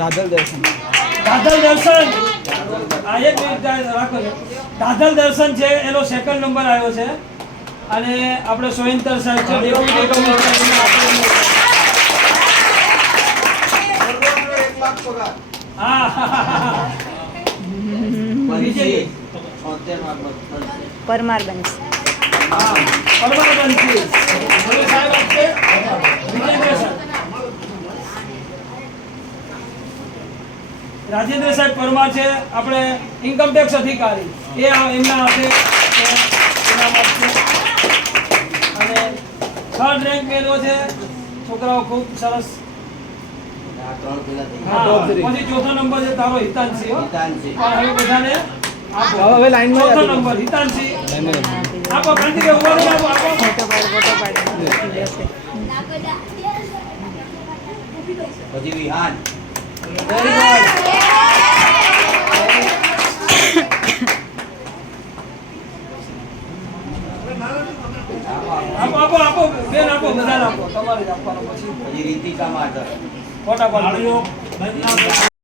દાદલ દર્શન આ એક મિનિટ રાખો છો. દાદલ દર્શન છે એનો સેકન્ડ નંબર આવ્યો છે અને આપણે સોહિંતર સાહેબ છે ડેપ્યુટી કમિશનર. હા પરમાર બનશે. પરમાર બનશે. સાહેબ આપશે વિજેન્દ્ર સાહેબ. રાજેન્દ્ર સાહેબ પરમાર છે આપણે ઇન્કમટેક્સ અધિકારી એ એમના હાથે ઇનામ આપશે. અને થર્ડ રેન્ક મેળવ્યો છે છોકરાઓ ખૂબ સરસ. પછી ચોથો નંબર છે તારો હિતાંશી. પણ હવે બધાને આપો. હવે લાઈનમાં ચોથો નંબર હિતાંશી આપો. કાંતિભાઈ ઉભા રહી આપો. ફોટો પાડી દેશે. પછી વિહાન વેરી ગુડ. આપો બેન આપો બધાને આપો. તમારે જ આપવાનો પછી રીતિકા માધવ ફોટા પાડી.